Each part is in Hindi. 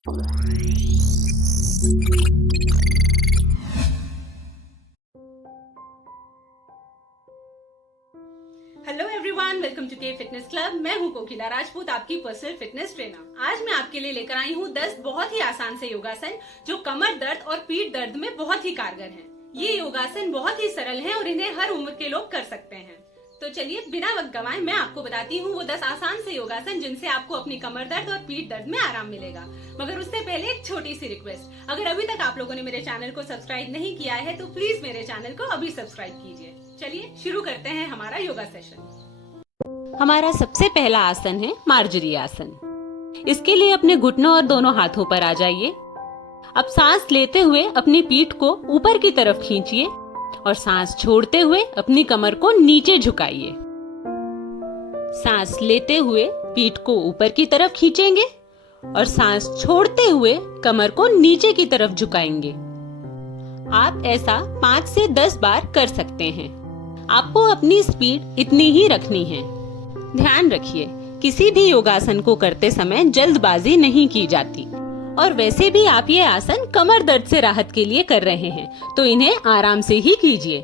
हेलो एवरीवन, वेलकम टू के फिटनेस क्लब। मैं हूं कोकिला राजपूत, आपकी पर्सनल फिटनेस ट्रेनर। आज मैं आपके लिए लेकर आई हूं 10 बहुत ही आसान से योगासन जो कमर दर्द और पीठ दर्द में बहुत ही कारगर हैं। ये योगासन बहुत ही सरल हैं और इन्हें हर उम्र के लोग कर सकते हैं। तो चलिए बिना वक्त गवाए मैं आपको बताती हूँ वो 10 आसान से योगासन जिनसे आपको अपनी कमर दर्द और पीठ दर्द में आराम मिलेगा। मगर उससे पहले एक छोटी सी रिक्वेस्ट, अगर अभी तक आप लोगों ने मेरे चैनल को सब्सक्राइब नहीं किया है तो प्लीज मेरे चैनल को अभी सब्सक्राइब कीजिए। चलिए शुरू करते हैं हमारा योगा सेशन। हमारा सबसे पहला आसन है मार्जरी आसन। इसके लिए अपने घुटनों और दोनों हाथों पर आ जाइए। अब सांस लेते हुए अपनी पीठ को ऊपर की तरफ खींचिए और सांस छोड़ते हुए अपनी कमर को नीचे झुकाइए। सांस लेते हुए पीठ को ऊपर की तरफ खींचेंगे और सांस छोड़ते हुए कमर को नीचे की तरफ झुकाएंगे। आप ऐसा 5 से 10 बार कर सकते हैं। आपको अपनी स्पीड इतनी ही रखनी है। ध्यान रखिए, किसी भी योगासन को करते समय जल्दबाजी नहीं की जाती। और वैसे भी आप ये आसन कमर दर्द से राहत के लिए कर रहे हैं, तो इन्हें आराम से ही कीजिए।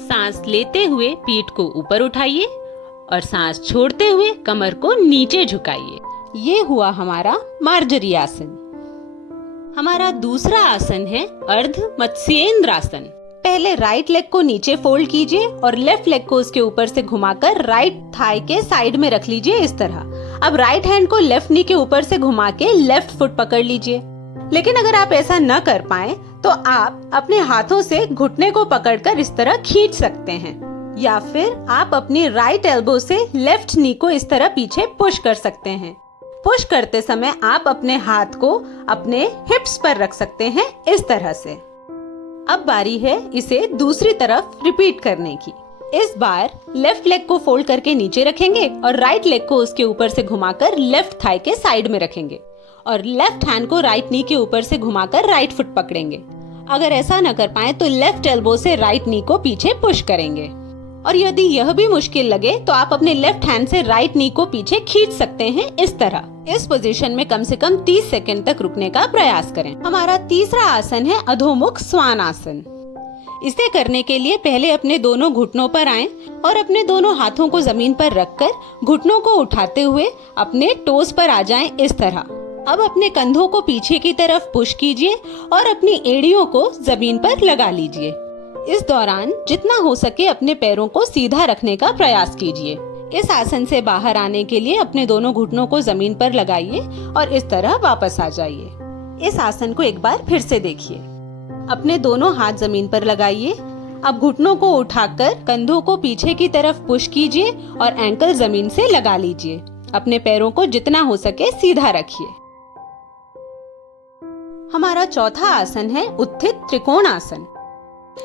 सांस लेते हुए पीठ को ऊपर उठाइए और सांस छोड़ते हुए कमर को नीचे झुकाइए। ये हुआ हमारा मार्जरी आसन। हमारा दूसरा आसन है अर्ध मत्स्येंद्र आसन। पहले राइट लेग को नीचे फोल्ड कीजिए और लेफ्ट लेग को उसके ऊपर से घुमाकर राइट थाई के साइड में रख लीजिए इस तरह। अब राइट हैंड को लेफ्ट नी के ऊपर से घुमा के लेफ्ट फुट पकड़ लीजिए। लेकिन अगर आप ऐसा न कर पाए तो आप अपने हाथों से घुटने को पकड़कर इस तरह खींच सकते हैं, या फिर आप अपनी राइट एल्बो से लेफ्ट नी को इस तरह पीछे पुश कर सकते हैं। पुश करते समय आप अपने हाथ को अपने हिप्स पर रख सकते हैं इस तरह से। अब बारी है इसे दूसरी तरफ रिपीट करने की। इस बार लेफ्ट लेग को फोल्ड करके नीचे रखेंगे और राइट लेग को उसके ऊपर से घुमाकर लेफ्ट थाई के साइड में रखेंगे और लेफ्ट हैंड को राइट नी के ऊपर से घुमाकर राइट फुट पकड़ेंगे। अगर ऐसा न कर पाए तो लेफ्ट एल्बो से राइट नी को पीछे पुश करेंगे। और यदि यह भी मुश्किल लगे तो आप अपने लेफ्ट हैंड से राइट नी को पीछे खींच सकते हैं इस तरह। इस पोजीशन में कम से कम 30 सेकंड तक रुकने का प्रयास करें। हमारा तीसरा आसन है अधोमुख स्वान आसन। इसे करने के लिए पहले अपने दोनों घुटनों पर आएं और अपने दोनों हाथों को जमीन पर रखकर घुटनों को उठाते हुए अपने टोस पर आ जाएं इस तरह। अब अपने कंधों को पीछे की तरफ पुश कीजिए और अपनी एड़ियों को जमीन पर लगा लीजिए। इस दौरान जितना हो सके अपने पैरों को सीधा रखने का प्रयास कीजिए। इस आसन से बाहर आने के लिए अपने दोनों घुटनों को जमीन पर लगाइए और इस तरह वापस आ जाइए। इस आसन को एक बार फिर से देखिए। अपने दोनों हाथ जमीन पर लगाइए। अब घुटनों को उठाकर कंधों को पीछे की तरफ पुश कीजिए और एंकल जमीन से लगा लीजिए। अपने पैरों को जितना हो सके सीधा रखिए। हमारा चौथा आसन है उत्थित त्रिकोण आसन।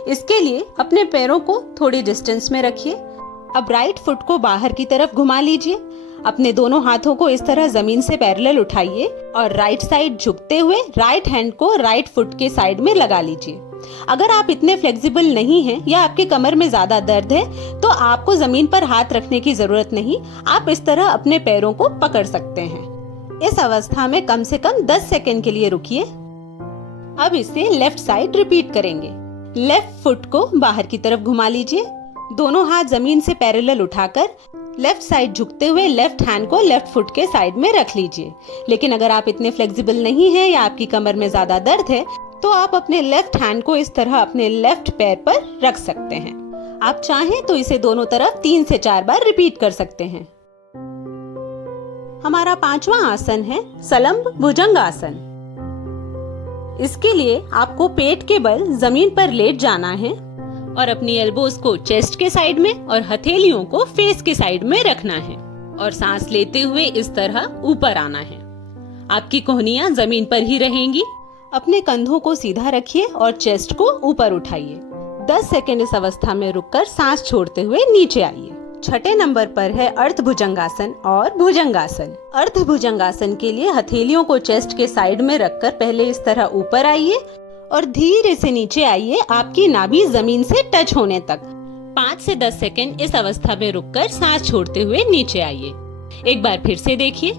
इसके लिए अपने पैरों को थोड़ी डिस्टेंस में रखिए। अब राइट फुट को बाहर की तरफ घुमा लीजिए। अपने दोनों हाथों को इस तरह जमीन से पैरेलल उठाइए और राइट साइड झुकते हुए राइट हैंड को राइट फुट के साइड में लगा लीजिए। अगर आप इतने फ्लेक्सिबल नहीं हैं या आपके कमर में ज्यादा दर्द है तो आपको जमीन पर हाथ रखने की जरूरत नहीं। आप इस तरह अपने पैरों को पकड़ सकते हैं। इस अवस्था में कम से कम 10 सेकंड के लिए रुकिए। अब इसे लेफ्ट साइड रिपीट करेंगे। लेफ्ट फुट को बाहर की तरफ घुमा लीजिए। दोनों हाथ जमीन से पैरेलल उठाकर लेफ्ट साइड झुकते हुए लेफ्ट हैंड को लेफ्ट फुट के साइड में रख लीजिए। लेकिन अगर आप इतने फ्लेक्सिबल नहीं हैं या आपकी कमर में ज्यादा दर्द है तो आप अपने लेफ्ट हैंड को इस तरह अपने लेफ्ट पैर पर रख सकते हैं। आप चाहें तो इसे दोनों तरफ 3 से 4 बार रिपीट कर सकते हैं। हमारा पांचवा आसन है सलंब भुजंग आसन। इसके लिए आपको पेट के बल जमीन पर लेट जाना है और अपनी एल्बोज को चेस्ट के साइड में और हथेलियों को फेस के साइड में रखना है और सांस लेते हुए इस तरह ऊपर आना है। आपकी कोहनियां जमीन पर ही रहेंगी। अपने कंधों को सीधा रखिए और चेस्ट को ऊपर उठाइए। 10 सेकंड इस अवस्था में रुककर सांस छोड़ते हुए नीचे आइए। छठे नंबर पर है अर्ध भुजंगासन और भुजंगासन। अर्ध भुजंगासन के लिए हथेलियों को चेस्ट के साइड में रखकर पहले इस तरह ऊपर आइए और धीरे से नीचे आइए आपकी नाभि जमीन से टच होने तक। 5 से 10 सेकंड इस अवस्था में रुककर सांस छोड़ते हुए नीचे आइए। एक बार फिर से देखिए।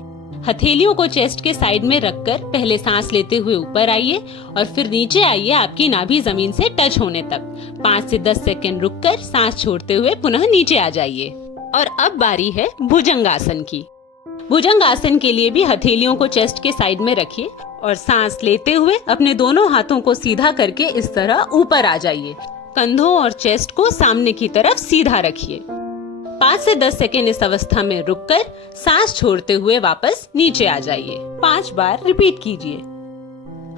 हथेलियों को चेस्ट के साइड में रखकर पहले सांस लेते हुए ऊपर आइए और फिर नीचे आइए आपकी नाभि जमीन से टच होने तक। 5 से 10 सेकंड रुककर सांस छोड़ते हुए पुनः नीचे आ जाइए। और अब बारी है भुजंगासन की। भुजंगासन के लिए भी हथेलियों को चेस्ट के साइड में रखिए और सांस लेते हुए अपने दोनों हाथों को सीधा करके इस तरह ऊपर आ जाइए। कंधों और चेस्ट को सामने की तरफ सीधा रखिए। 5 से 10 सेकेंड इस अवस्था में रुककर सांस छोड़ते हुए वापस नीचे आ जाइए। 5 बार रिपीट कीजिए।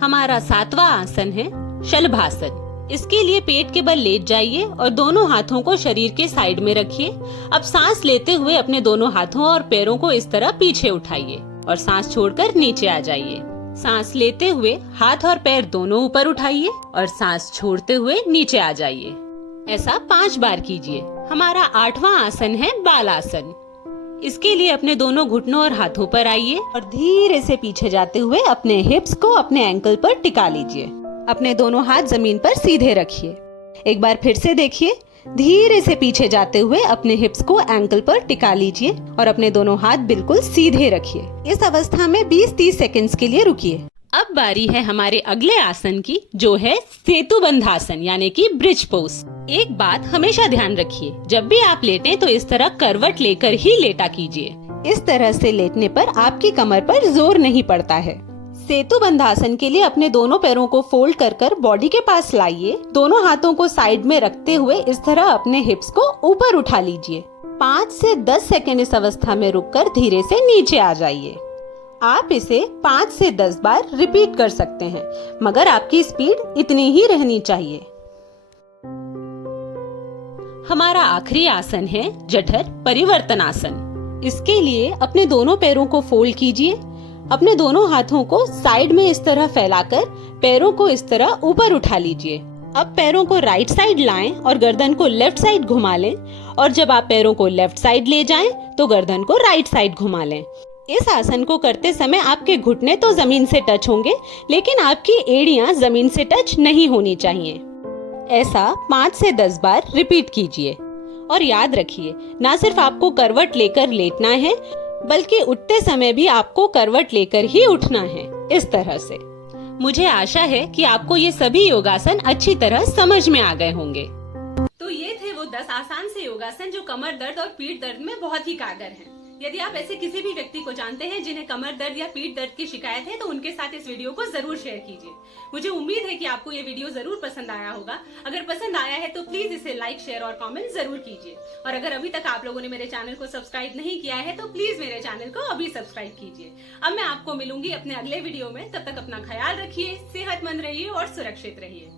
हमारा 7वां आसन है शलभासन। इसके लिए पेट के बल लेट जाइए और दोनों हाथों को शरीर के साइड में रखिए। अब सांस लेते हुए अपने दोनों हाथों और पैरों को इस तरह पीछे उठाइए और सांस छोड़कर नीचे आ जाइए। सांस लेते हुए हाथ और पैर दोनों ऊपर उठाइए और सांस छोड़ते हुए नीचे आ जाइए। ऐसा 5 बार कीजिए। हमारा 8वां आसन है बालासन। इसके लिए अपने दोनों घुटनों और हाथों पर आइए और धीरे से पीछे जाते हुए अपने हिप्स को अपने एंकल पर टिका लीजिए। अपने दोनों हाथ जमीन पर सीधे रखिए। एक बार फिर से देखिए। धीरे से पीछे जाते हुए अपने हिप्स को एंकल पर टिका लीजिए और अपने दोनों हाथ बिल्कुल सीधे रखिए। इस अवस्था में 20-30 सेकंड्स के लिए रुकिए। अब बारी है हमारे अगले आसन की, जो है सेतुबंधासन यानी कि ब्रिज पोज। एक बात हमेशा ध्यान रखिए, जब भी आप लेटें तो इस तरह करवट लेकर ही लेटा कीजिए। इस तरह से लेटने पर आपकी कमर पर जोर नहीं पड़ता है। सेतुबंधासन के लिए अपने दोनों पैरों को फोल्ड कर कर बॉडी के पास लाइए। दोनों हाथों को साइड में रखते हुए इस तरह अपने हिप्स को ऊपर उठा लीजिए। 5 से 10 सेकंड इस अवस्था में रुककर धीरे से नीचे आ जाइए। आप इसे 5 से 10 बार रिपीट कर सकते हैं, मगर आपकी स्पीड इतनी ही रहनी चाहिए। हमारा आखिरी आसन है जठर परिवर्तनासन। इसके लिए अपने दोनों पैरों को फोल्ड कीजिए। अपने दोनों हाथों को साइड में इस तरह फैलाकर पैरों को इस तरह ऊपर उठा लीजिए। अब पैरों को राइट साइड लाएं और गर्दन को लेफ्ट साइड घुमा लें। और जब आप पैरों को लेफ्ट साइड ले जाएं, तो गर्दन को राइट साइड घुमा लें। इस आसन को करते समय आपके घुटने तो जमीन से टच होंगे, लेकिन आपकी एड़ियां जमीन से टच नहीं होनी चाहिए। ऐसा 5 से 10 बार रिपीट कीजिए। और याद रखिए, ना सिर्फ आपको करवट लेकर लेटना है, बल्कि उठते समय भी आपको करवट लेकर ही उठना है। इस तरह से मुझे आशा है कि आपको ये सभी योगासन अच्छी तरह समझ में आ गए होंगे। तो ये थे वो 10 आसान से योगासन जो कमर दर्द और पीठ दर्द में बहुत ही कारगर हैं। यदि आप ऐसे किसी भी व्यक्ति को जानते हैं जिन्हें कमर दर्द या पीठ दर्द की शिकायत है, तो उनके साथ इस वीडियो को जरूर शेयर कीजिए। मुझे उम्मीद है कि आपको ये वीडियो जरूर पसंद आया होगा। अगर पसंद आया है तो प्लीज इसे लाइक, शेयर और कमेंट जरूर कीजिए। और अगर अभी तक आप लोगों ने मेरे चैनल को सब्सक्राइब नहीं किया है, तो प्लीज मेरे चैनल को अभी सब्सक्राइब कीजिए। अब मैं आपको मिलूंगी अपने अगले वीडियो में। तब तक अपना ख्याल रखिए, सेहतमंद रहिए और सुरक्षित रहिए।